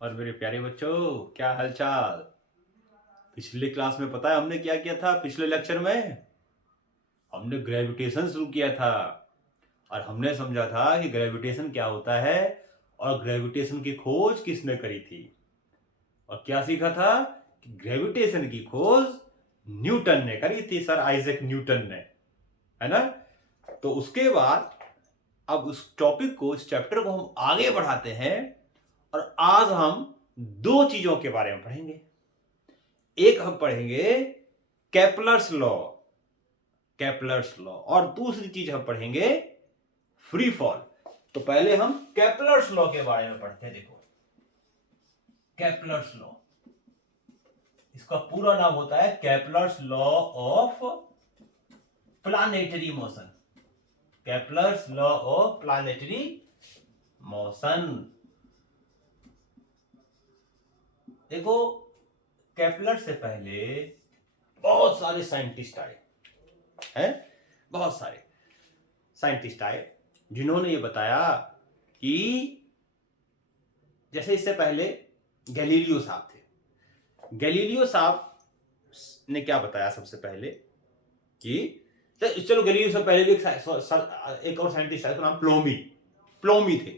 और मेरे प्यारे बच्चों, क्या हालचाल। पिछले क्लास में पता है हमने क्या किया था? पिछले लेक्चर में हमने ग्रेविटेशन शुरू किया था और हमने समझा था कि ग्रेविटेशन क्या होता है और ग्रेविटेशन की खोज किसने करी थी। और क्या सीखा था कि ग्रेविटेशन की खोज न्यूटन ने करी थी, सर आइजैक न्यूटन ने, है ना। तो उसके बाद अब उस टॉपिक को, इस चैप्टर को हम आगे बढ़ाते हैं और आज हम दो चीजों के बारे में पढ़ेंगे। एक हम पढ़ेंगे केपलर्स लॉ, केपलर्स लॉ, और दूसरी चीज हम पढ़ेंगे फ्री फॉल। तो पहले हम केपलर्स लॉ के बारे में पढ़ते हैं। देखो, केपलर्स लॉ, इसका पूरा नाम होता है Kepler's law of planetary motion. Kepler's law of planetary motion. देखो, केपलर से पहले बहुत सारे साइंटिस्ट आए हैं, बहुत सारे साइंटिस्ट आए जिन्होंने ये बताया कि जैसे इससे पहले गैलीलियो साहब थे। गैलीलियो साहब ने क्या बताया सबसे पहले कि चलो, गैलीलियो से पहले भी एक और साइंटिस्ट आया, उसका नाम प्लोमी थे।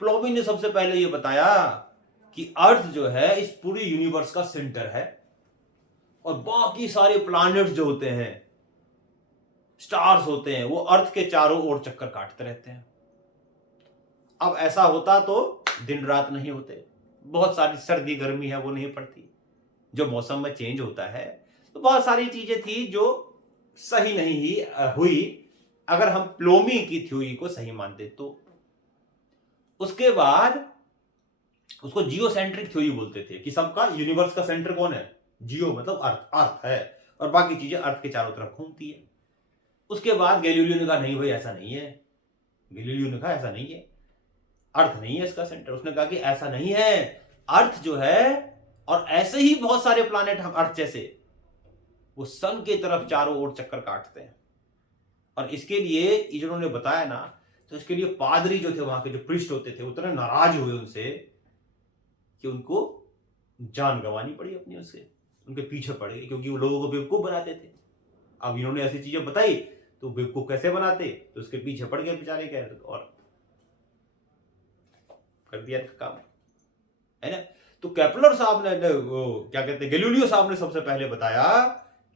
प्लोमी ने सबसे पहले ये बताया कि अर्थ जो है इस पूरी यूनिवर्स का सेंटर है और बाकी सारे प्लैनेट्स जो होते हैं, स्टार्स होते हैं, वो अर्थ के चारों ओर चक्कर काटते रहते हैं। अब ऐसा होता तो दिन रात नहीं होते, बहुत सारी सर्दी गर्मी है वो नहीं पड़ती, जो मौसम में चेंज होता है, तो बहुत सारी चीजें थी जो सही नहीं ही हुई अगर हम प्लोमी की थ्योरी को सही मानते तो। उसके बाद उसको जियोसेंट्रिक थ्योरी बोलते थे कि सबका यूनिवर्स का सेंटर कौन है? जियो मतलब अर्थ, अर्थ है और बाकी चीजें अर्थ के चारों तरफ घूमती है। उसके बाद गैलीलियो ने कहा नहीं भाई ऐसा नहीं है। गैलीलियो ने कहा ऐसा नहीं है, अर्थ नहीं है इसका सेंटर। उसने कहा कि ऐसा नहीं है, अर्थ जो है और ऐसे ही बहुत सारे प्लैनेट हम अर्थ जैसे वो सन के तरफ चारों ओर चक्कर काटते हैं। और इसके लिए जिन्होंने बताया ना, तो इसके लिए पादरी जो थे, वहां के जो प्रिस्ट होते थे, उतने नाराज हुए उनसे कि उनको जान गंवानी पड़ी अपनी, उससे उनके पीछे पड़े, क्योंकि वो लोगों को बेवकूफ बनाते थे। अब इन्होंने ऐसी चीजें बताई तो बेवकूफ कैसे बनाते, तो उसके पीछे पड़ गए बेचारे के और कर दिया काम, है ना। तो केपलर साहब ने वो क्या कहते हैं, गैलीलियो साहब ने सबसे पहले बताया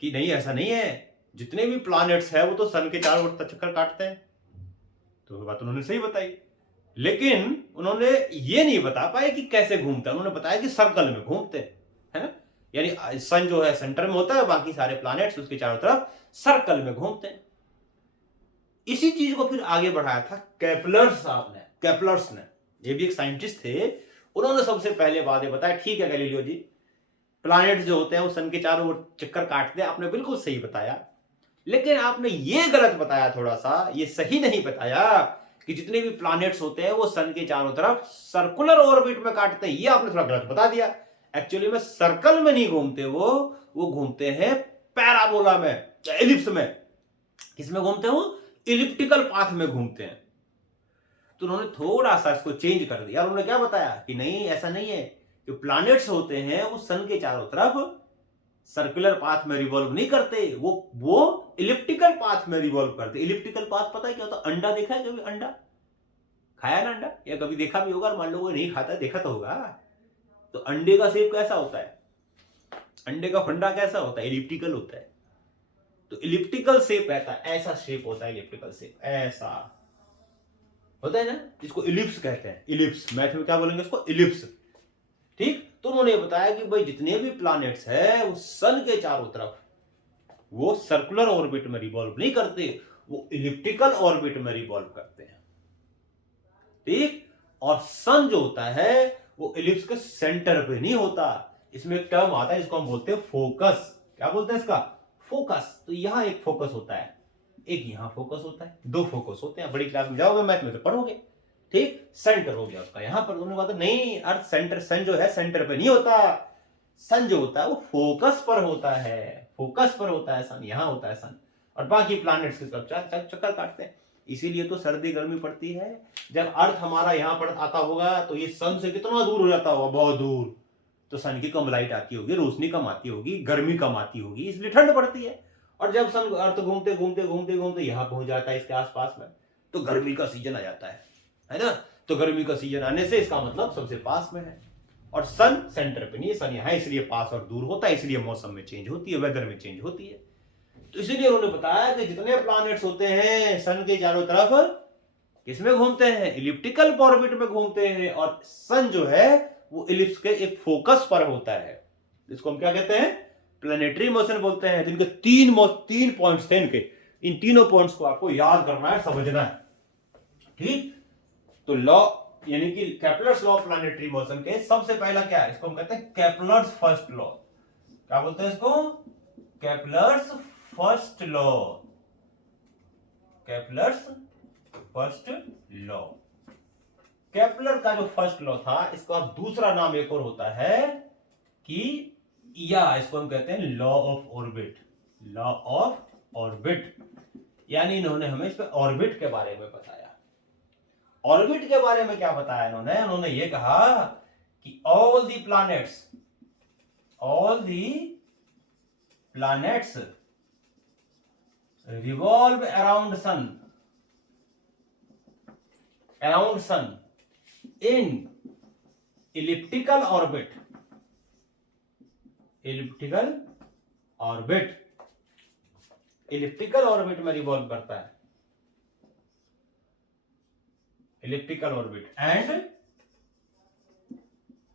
कि नहीं ऐसा नहीं है, जितने भी प्लैनेट्स है वो तो सन के चारों ओर चक्कर काटते हैं। तो वो बात उन्होंने सही बताई, लेकिन उन्होंने ये नहीं बता पाए कि कैसे घूमते हैं। उन्होंने बताया कि सर्कल में घूमते हैं, है ना, यानी सन जो है सेंटर में होता है, बाकी सारे प्लैनेट्स उसके चारों तरफ सर्कल में घूमते हैं। इसी चीज को फिर आगे बढ़ाया था केपलर साहब ने, केपलर्स ने, ये भी एक साइंटिस्ट थे। उन्होंने सबसे पहले बात बताया, ठीक है गैलीलियो जी, प्लैनेट्स जो होते हैं वो सन के चारों ओर चक्कर काटते हैं, आपने बिल्कुल सही बताया, लेकिन आपने ये गलत बताया, थोड़ा सा ये सही नहीं बताया कि जितने भी प्लैनेट्स होते हैं वो सन के चारों तरफ सर्कुलर ऑर्बिट में काटते हैं। ये आपने थोड़ा गलत बता दिया। एक्चुअली में सर्कल में नहीं घूमते वो घूमते हैं पैराबोला में, एलिप्स में। किसमें घूमते हैं वो? इलिप्टिकल पाथ में घूमते हैं। तो उन्होंने थोड़ा सा इसको चेंज कर दिया। उन्होंने क्या बताया कि नहीं ऐसा नहीं है, जो प्लैनेट्स होते हैं वो सन के चारों तरफ सर्कुलर पाथ में रिवॉल्व नहीं करते, वो इलिप्टिकल पाथ में रिवॉल्व करते। इलिप्टिकल पाथ पता है क्या होता है? अंडा देखा है कभी? अंडा खाया ना अंडा, या कभी देखा भी होगा, मान लो कोई नहीं खाता, देखा तो होगा। तो अंडे का शेप कैसा होता है? अंडे का फंडा कैसा होता है? इलिप्टिकल होता है। तो इलिप्टिकल शेप रहता है, ऐसा शेप होता है इलिप्टिकल शेप, ऐसा होता है ना, इसको इलिप्स कहते हैं। इलिप्स, मैथ में क्या बोलेंगे इसको? इलिप्स। ठीक, तो उन्होंने बताया कि भाई जितने भी प्लैनेट्स हैं वो सन के चारों तरफ वो सर्कुलर ऑर्बिट में रिवॉल्व नहीं करते, वो इलिप्टिकल ऑर्बिट में रिवॉल्व करते हैं। ठीक, और सन जो होता है वो इलिप्स के सेंटर पे नहीं होता। इसमें एक टर्म आता है जिसको हम बोलते हैं फोकस। क्या बोलते हैं इसका? फोकस। तो यहां एक फोकस होता है, एक यहां फोकस होता है, दो फोकस होते हैं। बड़ी क्लास में जाओगे, मैथ में तो पढ़ोगे। ठीक, सेंटर हो गया उसका यहां पर। उन्होंने कहा नहीं, अर्थ सेंटर, सन जो है सेंटर पे नहीं होता, सन जो होता है वो फोकस पर होता है, फोकस पर होता है सन, यहां होता है सन, और बाकी प्लैनेट्स की तरफ चक्कर काटते हैं। इसीलिए तो सर्दी गर्मी पड़ती है। जब अर्थ हमारा यहाँ पर आता होगा तो ये सन से कितना दूर हो जाता होगा, बहुत दूर, तो सन की कम लाइट आती होगी, रोशनी कम आती होगी, गर्मी कम आती होगी, इसलिए ठंड पड़ती है। और जब सन अर्थ घूमते घूमते घूमते घूमते यहाँ पहुंच जाता है इसके आसपास में, तो गर्मी का सीजन आ जाता है ना। तो गर्मी का सीजन आने से इसका मतलब सबसे पास में है, और सन सेंटर पे नहीं है, सन यहाँ इसलिए पास और दूर होता है, इसलिए मौसम में चेंज होती है, वेदर में चेंज होती है। तो इसीलिए उन्होंने बताया कि जितने प्लैनेट्स होते हैं सन के चारों तरफ किसमें घूमते हैं, इलिप्टिकल ऑर्बिट में घूमते हैं, और सन जो है वो इलिप्स के एक फोकस पर होता है, इसको हम क्या कहते हैं, प्लैनेटरी मोशन बोलते हैं। जिनके तीन पॉइंट्स थे, इनके इन तीनों पॉइंट्स को आपको याद करना है, समझना है, ठीक। तो लॉ यानी कि Kepler's law of planetary motion के सबसे पहला क्या है, इसको हम कहते हैं केपलर्स फर्स्ट लॉ। क्या बोलते हैं इसको, Kepler's first law, Kepler's first law. Kepler का जो फर्स्ट लॉ था, इसका दूसरा नाम एक और होता है कि या इसको हम कहते हैं law of orbit, law of orbit. यानी इन्होंने हमें इस पे ऑर्बिट के बारे में बताया। ऑर्बिट के बारे में क्या बताया इन्होंने ये कहा कि all the planets revolve around sun in elliptical orbit, elliptical orbit में रिवॉल्व करता है, elliptical orbit, and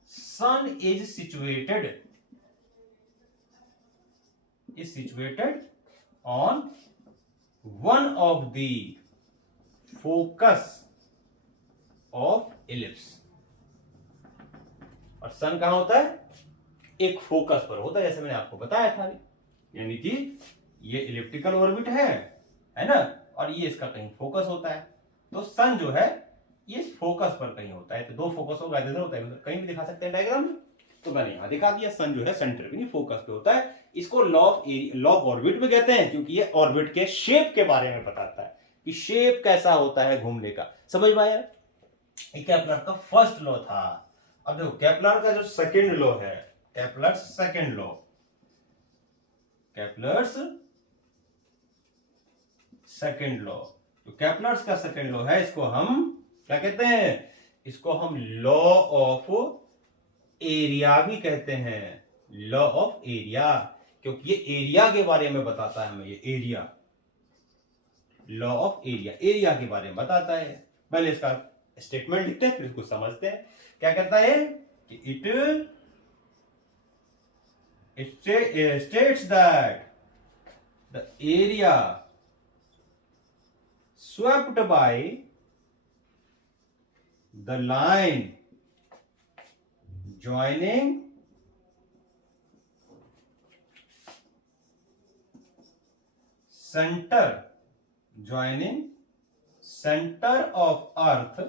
sun is situated on one of the focus of ellipse। और सन कहां होता है, एक फोकस पर होता है, जैसे मैंने आपको बताया था, यानी कि ये इलिप्टिकल ऑर्बिट है ना, और ये इसका कहीं फोकस होता है। तो सन जो है ये फोकस पर कहीं होता है, तो दो फोकस होगा, इधर होता है, कहीं भी दिखा सकते हैं डायग्राम में, तो मैंने यहां दिखा दिया। सन जो है सेंटर पे नहीं, फोकस पे होता है। इसको लॉ ऑफ ऑर्बिट में कहते हैं, क्योंकि ये ऑर्बिट के शेप के बारे में बताता है कि शेप कैसा होता है घूमने का। समझ में आया, ये केपलर का फर्स्ट लॉ था। अब देखो केपलर का जो सेकंड लॉ है, Kepler's second law, Kepler's second law, तो केपलर्स का सेकंड लॉ है, इसको हम क्या कहते हैं, इसको हम लॉ ऑफ एरिया भी कहते हैं, लॉ ऑफ एरिया, क्योंकि ये एरिया के बारे में बताता है हमें, ये area, law of area, area के बारे में बताता है। पहले इसका स्टेटमेंट लिखते हैं, फिर इसको समझते हैं। क्या कहता है कि it states that the area swept by the line joining center of earth,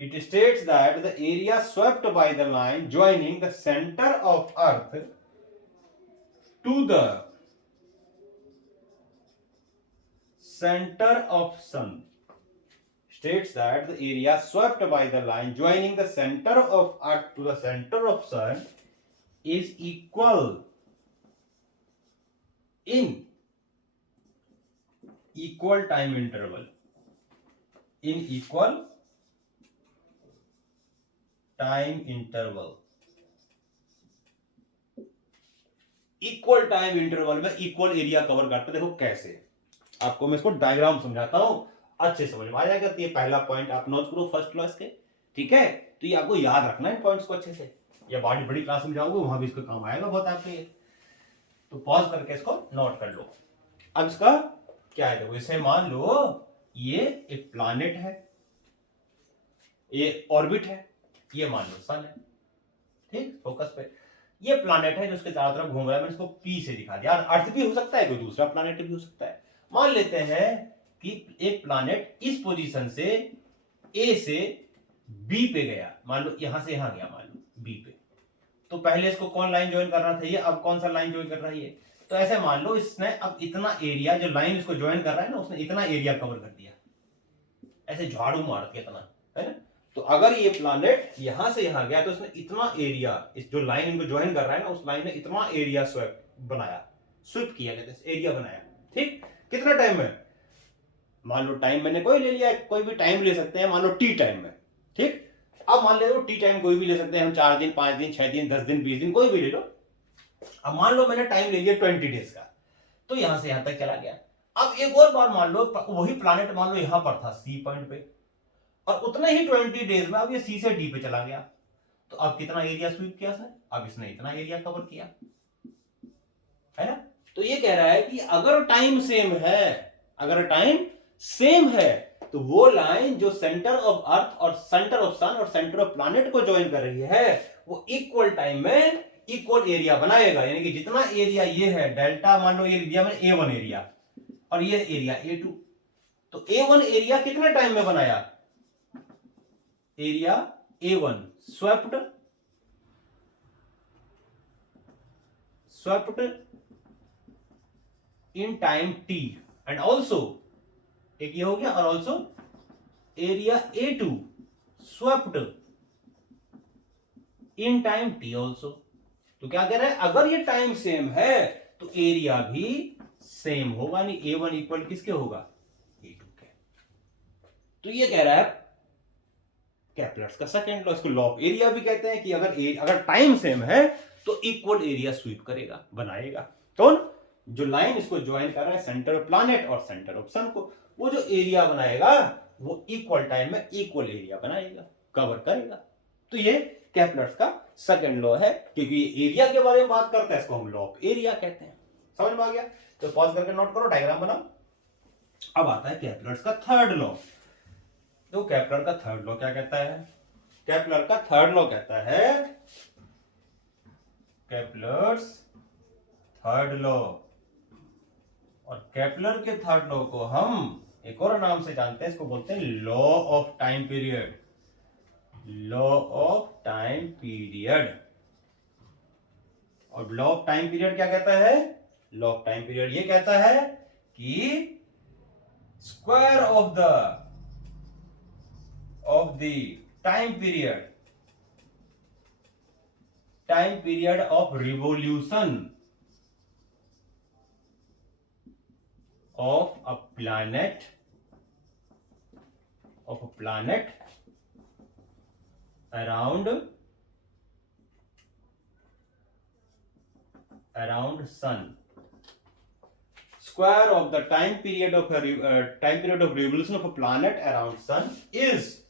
it states that the area swept by the line joining the center of earth to the center of sun, states that the area swept by the line joining the center of earth to the center of sun is equal in equal time interval, in equal time interval, equal time interval में equal area cover करते। देखो कैसे, आपको मैं इसको diagram समझाता हूं, अच्छे समझ में आ जाएगा। तो ये पहला पॉइंट आप नोट करो फर्स्ट क्लास के, ठीक है। तो ये आपको याद रखना है पॉइंट्स को अच्छे से, या बड़ी बड़ी क्लास में जाओगे वहां भी इसका काम आएगा बहुत आपके। तो पॉज करके इसको नोट कर लो। अब इसका क्या है, देखो इसे मान लो ये एक प्लैनेट है, ये ऑर्बिट है, ये मान लो सन है, ठीक, फोकस पे। ये प्लैनेट है जो उसके चारों तरफ घूम रहा है, मैंने इसको पी से दिखा दिया। अर्थ भी हो सकता है, कोई दूसरा प्लैनेट भी हो सकता है। मान लेते हैं कि एक प्लैनेट इस पोजीशन से ए से बी पे गया, मान लो यहां से यहां गया, मान लो बी पे। तो पहले इसको कौन लाइन ज्वाइन करना था, ये अब कौन सा लाइन ज्वाइन कर रहा है, तो ऐसे मान लो इसने अब इतना एरिया, जो लाइन इसको ज्वाइन कर रहा है ना, उसने इतना एरिया कवर कर दिया, ऐसे झाड़ू मार के इतना, है ना। तो अगर ये प्लैनेट यहां से यहां गया तो इसने इतना एरिया, इस जो लाइन इनको ज्वाइन कर रहा है ना, उस लाइन ने इतना एरिया स्वेप बनाया, स्विप किया, कहते हैं एरिया बनाया। ठीक, कितना टाइम में, मान लो टाइम मैंने कोई ले लिया, कोई भी टाइम ले सकते हैं, मान लो टी टाइम में। ठीक, अब मान लो टी टाइम कोई भी ले सकते हैं हम, 4 दिन, 5 दिन, 6 दिन, 10 दिन, 20 दिन, कोई भी ले लो। अब मान लो मैंने टाइम ले लिया 20 डेज का, तो यहां से यहां तक चला गया। अब एक और बार मान लो वही प्लैनेट मान लो यहां पर था सी पॉइंट पे, और उतने ही 20 डेज में अब ये सी से डी पे चला गया, तो अब कितना एरिया स्वीप किया सर, अब इसने इतना एरिया कवर किया, है ना। तो ये कह रहा है कि अगर टाइम सेम है, अगर टाइम सेम है, तो वो लाइन जो सेंटर ऑफ अर्थ और सेंटर ऑफ सन और सेंटर ऑफ प्लैनेट को ज्वाइन कर रही है, वो इक्वल टाइम में इक्वल एरिया बनाएगा। यानी कि जितना एरिया ये है डेल्टा, मान लो ये एरिया में A1 एरिया और ये एरिया A2, तो A1 एरिया कितने टाइम में बनाया, area A1 swept in time t, and also एक ये हो गया, और also area A2 swept in time t also. तो क्या कह रहे हैं, अगर ये टाइम सेम है तो एरिया भी सेम होगा, नहीं A1 इक्वल किसके होगा, A2 के। तो ये कह रहा है केपलर्स का सेकंड लॉ, इसको लॉ ऑफ एरिया भी कहते हैं, कि अगर टाइम सेम है तो इक्वल एरिया स्वीप करेगा, बनाएगा। कौन, जो लाइन इसको ज्वाइन कर रहा है सेंटर ऑफ प्लैनेट और सेंटर ऑफ सन को, वो जो एरिया बनाएगा वो इक्वल टाइम में इक्वल एरिया बनाएगा, कवर करेगा। तो ये केपलर्स का सेकंड लॉ है, क्योंकि ये एरिया के बारे में बात करता है, इसको हम लॉ ऑफ एरिया कहते हैं। समझ में आ गया, तो पॉज करके नोट करो, डायग्राम बनाओ। अब आता है केपलर्स का थर्ड लॉ। तो केपलर का थर्ड लॉ क्या कहता है, केपलर का थर्ड लॉ कहता है, केपलर्स थर्ड लॉ, और केपलर के थर्ड लॉ को हम एक और नाम से जानते हैं, इसको बोलते हैं law of time period, law of time period. और लॉ ऑफ टाइम पीरियड क्या कहता है, लॉ ऑफ टाइम पीरियड ये कहता है कि square of the time period of revolution of a planet around sun, square of the time period of revolution of a planet around sun is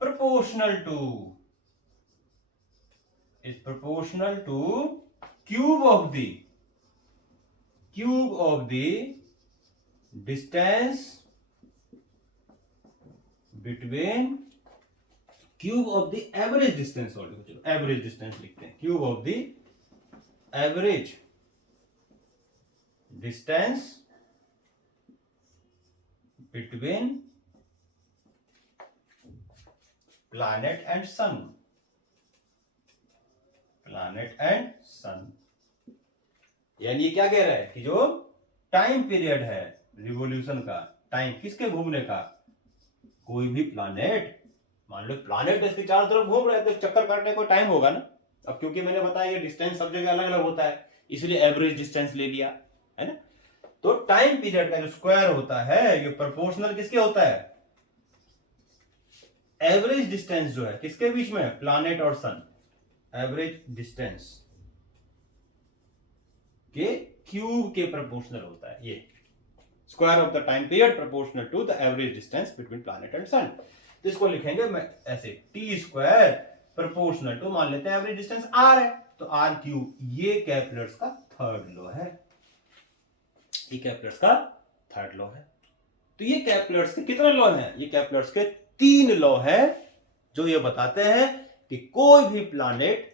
proportional to cube of the distance between, cube of the average distance, average distance लिखते हैं, cube of the average distance between planet and sun. यानी ये क्या कह रहा है कि जो टाइम पीरियड है रिवोल्यूशन का, टाइम किसके घूमने का, कोई भी प्लैनेट, मान लो प्लैनेट इसके चारों तरफ घूम रहे हैं तो चक्कर काटने को टाइम होगा ना। अब क्योंकि मैंने बताया ये डिस्टेंस सब जगह अलग अलग होता है, इसलिए एवरेज डिस्टेंस ले लिया, है ना। तो टाइम पीरियड का जो स्क्वायर होता है ये प्रोपोर्शनल किसके होता है, एवरेज डिस्टेंस जो है किसके बीच में, प्लैनेट और सन, एवरेज डिस्टेंस के क्यूब के प्रोपोर्शनल होता है। ये square of the time period proportional to the average distance between planet and sun. तो इसको लिखेंगे मैं ऐसे, टी स्क्वायर प्रोपोर्शनल टू, मान लेते हैं एवरेज डिस्टेंस आर है तो आर क्यूब। ये केपलर्स का थर्ड लॉ है, ये केपलर्स का थर्ड लॉ है। तो ये केपलर्स के कितने लॉ हैं, ये केपलर्स के 3 लॉ है, जो ये बताते हैं कि कोई भी प्लैनेट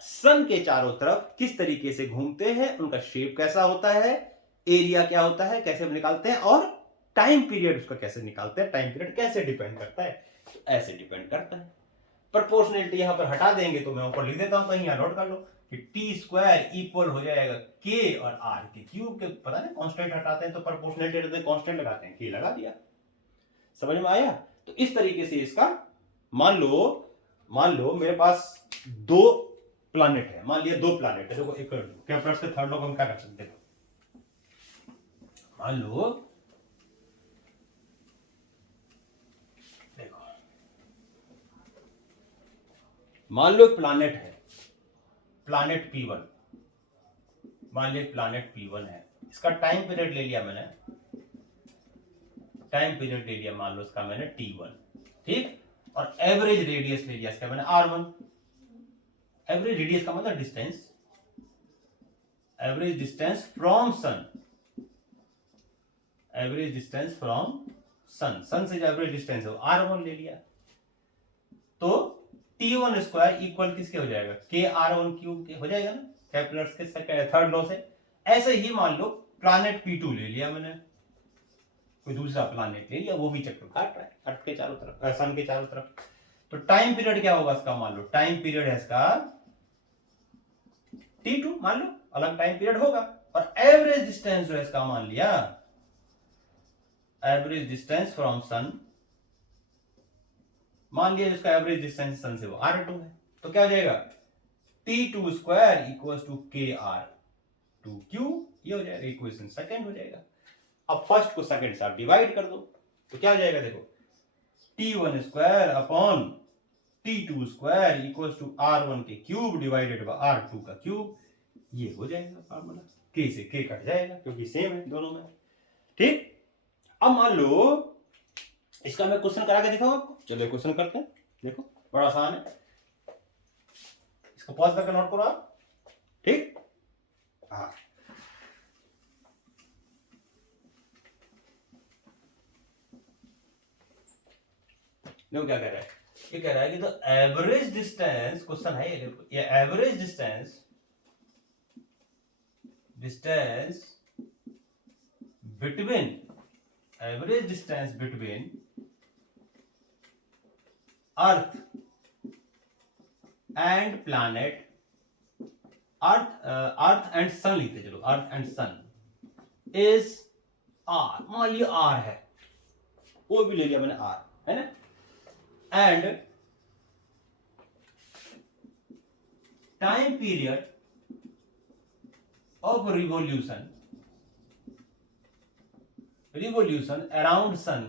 सन के चारों तरफ किस तरीके से घूमते हैं, उनका शेप कैसा होता है, एरिया क्या होता है, कैसे निकालते हैं, और टाइम पीरियड उसका कैसे निकालते हैं, टाइम पीरियड कैसे डिपेंड करता है, तो ऐसे डिपेंड करता है। प्रोपोर्शनलिटी यहां पर हटा देंगे तो मैं ऊपर लिख देता हूं, कहीं यहां नोट कर लो कि टी स्क्वायर इक्वल हो जाएगा के और आर के क्यूब के। पता नहीं कांस्टेंट हटाते हैं तो प्रोपोर्शनलिटी कांस्टेंट लगाते हैं, के लगा दिया। समझ में आया? तो इस तरीके से इसका मान लो मेरे पास दो प्लैनेट है, मान लिया दो प्लैनेट है। देखो एक केप्लर के थर्ड लॉ हम क्या कर सकते हैं, मान लो देखो मान लो प्लैनेट है, प्लैनेट P1, मान लिया प्लैनेट P1 है, इसका टाइम पीरियड ले लिया मैंने, टाइम पीरियड ले लिया मान लो इसका मैंने T1, ठीक, और एवरेज रेडियस ले लिया इसका मैंने R1। एवरेज रेडियस का मतलब distance, average distance from sun, average distance from sun, sun से जो एवरेज डिस्टेंस है R1 ले लिया। तो T1 स्क्वायर इक्वल किसके हो जाएगा, के R1 क्यूब के हो जाएगा ना, केप्लर्स के थर्ड लॉ से। ऐसे ही मान लो प्लैनेट P2 ले लिया मैंने, कोई दूसरा प्लैनेट ले लिया, वो भी चक्कर काट रहा है अर्थ के चारों तरफ, सन के चारों तरफ। तो टाइम पीरियड क्या होगा इसका, मान लो टाइम पीरियड है इसका T2, मान लो अलग टाइम पीरियड होगा, और एवरेज डिस्टेंस जो है इसका मान लिया, एवरेज डिस्टेंस फ्रॉम सन, मान लिया जिसका एवरेज डिस्टेंस सन से वो R2 है। तो क्या हो जाएगा, T2 स्क्वायर इक्वल्स टू के R2 क्यूब, ये हो जाएगा इक्वेशन सेकंड हो जाएगा। अब फर्स्ट को सेकंड से आप डिवाइड कर दो तो क्या हो जाएगा, देखो T1 square upon T2 square equals to R1 के क्यूब डिवाइडेड बाय R2 का क्यूब, ये हो जाएगा फार्मूला। के से के कट जाएगा क्योंकि सेम है दोनों में, ठीक। अब मान लो इसका मैं क्वेश्चन करा के दिखाऊं आपको, चलिए क्वेश्चन करते हैं, देखो बड़ा आसान है, इसको पॉज करके नोट करो आप, ठीक। हाँ देखो क्या कह रहा है, ये कह रहा है कि द एवरेज डिस्टेंस, क्वेश्चन है ये average distance between, average distance between earth and planet, earth and sun लिखते चलो, earth and sun is R, मान लिया आर है, वो भी ले लिया मैंने आर, है ना, and time period of revolution around sun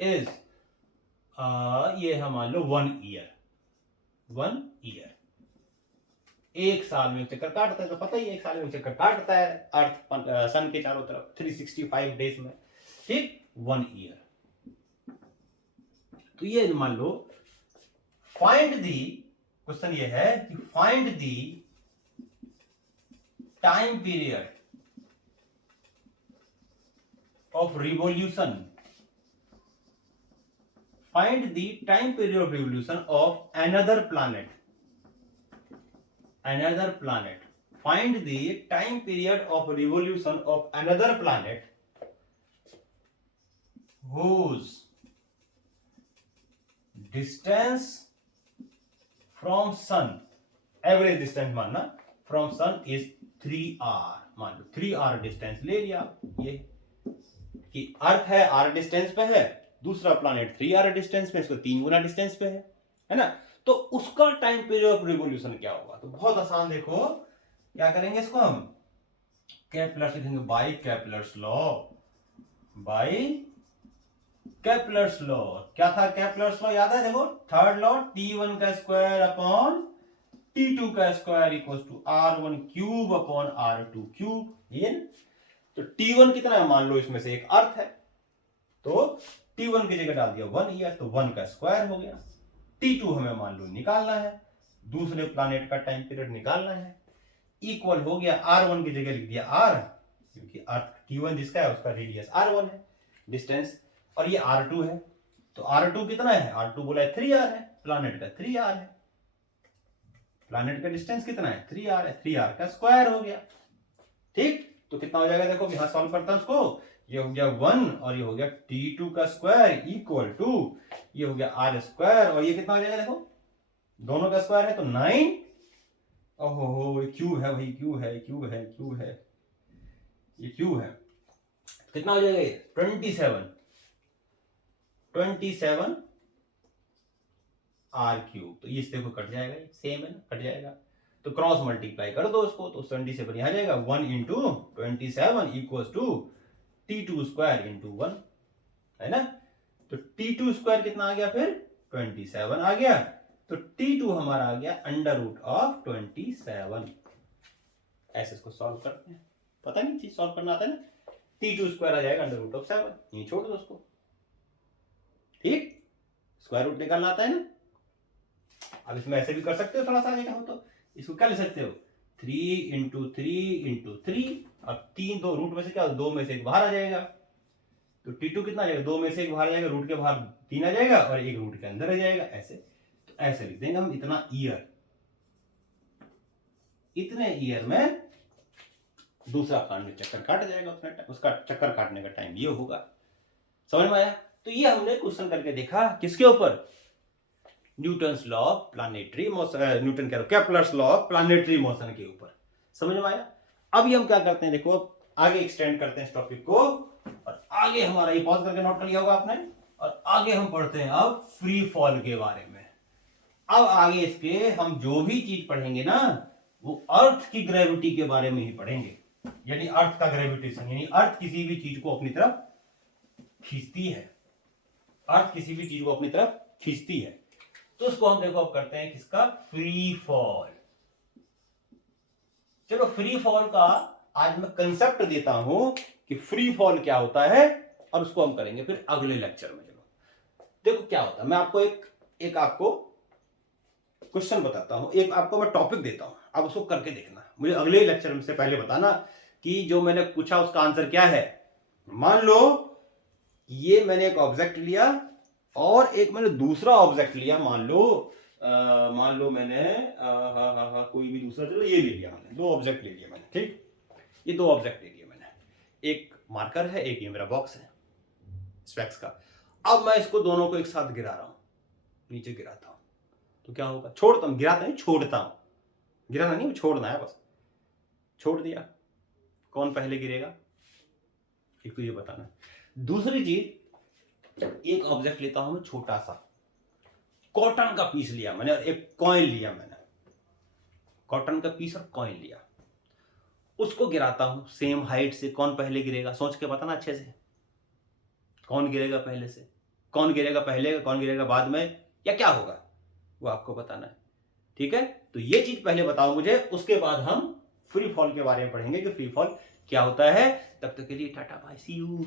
is ये है मान लो 1 ईयर, 1 ईयर, एक साल में चक्कर काटता है, तो पता ही एक साल में चक्कर काटता है अर्थ सन के चारों तरफ 365 डेज में, ठीक, 1 ईयर। तो ये मान लो फाइंड दी, क्वेश्चन ये है कि find the time period of revolution, find the time period of revolution of another planet, find the time period of revolution of another planet whose distance from sun, average distance मानना, from sun is 3r, मान लो 3r distance ले लिया, ये कि अर्थ है r distance पे है, दूसरा प्लैनेट 3r डिस्टेंस पे, इसको 3 गुना डिस्टेंस पे है ना, तो उसका टाइम पीरियड ऑफ रिवोल्यूशन क्या होगा। तो बहुत आसान, देखो क्या करेंगे, इसको हम केप्लर लिखेंगे, बाय केप्लर्स लॉ। क्या था केप्लर्स लॉ, याद है, देखो थर्ड लॉ, T1 का स्क्वायर अपॉन T2 का square equals to R1 cube upon R2 cube, ये ना। तो T1 कितना है, मान लो इसमें से एक अर्थ है, तो T1 की जगह डाल दिया 1 ईयर, तो 1 का स्क्वायर हो गया। T2 हमें मान लो निकालना है, दूसरे प्लैनेट का टाइम पीरियड निकालना है, इक्वल हो गया R1 की जगह लिख दिया R, क्योंकि अर्थ T1 जिसका है उसका रेडियस R1 है डिस्टेंस, और ये R2 है, तो R2 कितना है, R2 बोला है 3R है, प्लैनेट का 3R है, प्लैनेट का डिस्टेंस कितना है 3R है, 3R का स्क्वायर हो गया, ठीक। तो कितना हो जाएगा, देखो यहां सॉल्व करता हूं उसको, ये हो गया 1 और ये हो गया T2 का स्क्वायर इक्वल टू ये हो गया R स्क्वायर और ये कितना हो जाएगा देखो, दोनों का स्क्वायर है तो 9। ओहो क्यूब है भाई, क्यूब है, क्यूब है, क्यूब है, ये क्यूब है, कितना हो जाएगा ये 27 R क्यूब। तो ये देखो कट जाएगा, सेम है ना, कट जाएगा। तो क्रॉस मल्टीप्लाई कर दो उसको, तो 27 यहाँ आ जाएगा 1 into 27 equal to T2 square into 1, है ना। तो T2 स्क्वायर कितना आ गया, फिर 27 आ गया। तो T2 हमारा आ गया अंडर रूट ऑफ 27। ऐसे इसको सॉल्व करते हैं, पता नहीं चीज सॉल्व करना आता है ना। T2 स्क्वायर आ जाएगा अंडर रूट ऑफ 7, यही छोड़ दो उसको, ठीक। स्क्वायर रूट निकालना आता है ना। अब इसमें ऐसे भी कर सकते हो, थोड़ा सा आगे का हो तो इसको क्या ले सकते हो, 3 इंटू 3 इंटू 3। अब 3 दो रूट में से क्या, 2 में से एक बाहर आ जाएगा। तो T2 कितना आ जाएगा, 2 में से एक बाहर आ जाएगा, रूट के बाहर 3 आ जाएगा और एक रूट के अंदर आ जाएगा। ऐसे तो ऐसे लिख देंगे हम, इतना ईयर, इतने ईयर में दूसरा कांड में चक्कर काट जाएगा, उतना उसका चक्कर काटने का टाइम ये होगा। समझ में आया। तो ये हमने क्वेश्चन करके देखा किसके ऊपर, Newton's law of planetary motion, Newton कह रहा हूं Kepler's law of planetary motion के ऊपर। समझ में आया। अब ये हम क्या करते हैं, देखो अब आगे एक्सटेंड करते हैं इस टॉपिक को, और आगे हमारा, ये पॉज करके नोट कर लिया होगा आपने, और आगे हम पढ़ते हैं अब फ्री फॉल के बारे में। अब आगे इसके हम जो भी चीज पढ़ेंगे ना, वो अर्थ की ग्रेविटी के बारे में ही पढ़ेंगे, यानी अर्थ का ग्रेविटेशन, यानी अर्थ किसी भी चीज को अपनी तरफ खींचती है, अर्थ किसी भी चीज को अपनी तरफ खींचती है। तो उसको हम देखो अब करते हैं किसका, फ्री फॉल। चलो फ्री फॉल का आज मैं कंसेप्ट देता हूं कि फ्री फॉल क्या होता है, और उसको हम करेंगे फिर अगले लेक्चर में। चलो देखो क्या होता है, मैं आपको एक आपको क्वेश्चन बताता हूं, एक आपको मैं टॉपिक देता हूं, आप उसको करके देखना, मुझे अगले लेक्चर से पहले बताना कि जो मैंने पूछा उसका आंसर क्या है। मान लो ये मैंने एक ऑब्जेक्ट लिया और एक मैंने दूसरा ऑब्जेक्ट लिया, मान लो मैंने कोई भी दूसरा, चलो ये ले लिया मैंने, 2 ऑब्जेक्ट ले लिया मैंने, ठीक। ये 2 ऑब्जेक्ट ले लिए मैंने, एक मार्कर है, एक ये मेरा बॉक्स है स्पेक्स का। अब मैं इसको दोनों को एक साथ गिरा रहा हूं, नीचे गिराता हूं, तो क्या होगा, छोड़ता हूं, गिराता नहीं, छोड़ता हूं, गिराना नहीं, छोड़ना है बस। छोड़ दिया, कौन पहले गिरेगा, एक तो ये बताना। दूसरी चीज, एक ऑब्जेक्ट लेता हूं मैं छोटा सा, कॉटन का पीस लिया मैंने, एक कॉइन लिया मैंने, कॉटन का पीस और कॉइन लिया, उसको गिराता हूं सेम हाइट से। कौन पहले गिरेगा, सोच के बताना अच्छे से, कौन गिरेगा पहले से, कौन गिरेगा पहले, कौन गिरेगा बाद में, या क्या होगा वो आपको बताना है, ठीक है। तो ये चीज पहले बताओ मुझे, उसके बाद हम फ्री फॉल के बारे में पढ़ेंगे कि फ्री फॉल क्या होता है। तब तक के लिए टाटा बाय, सी यू।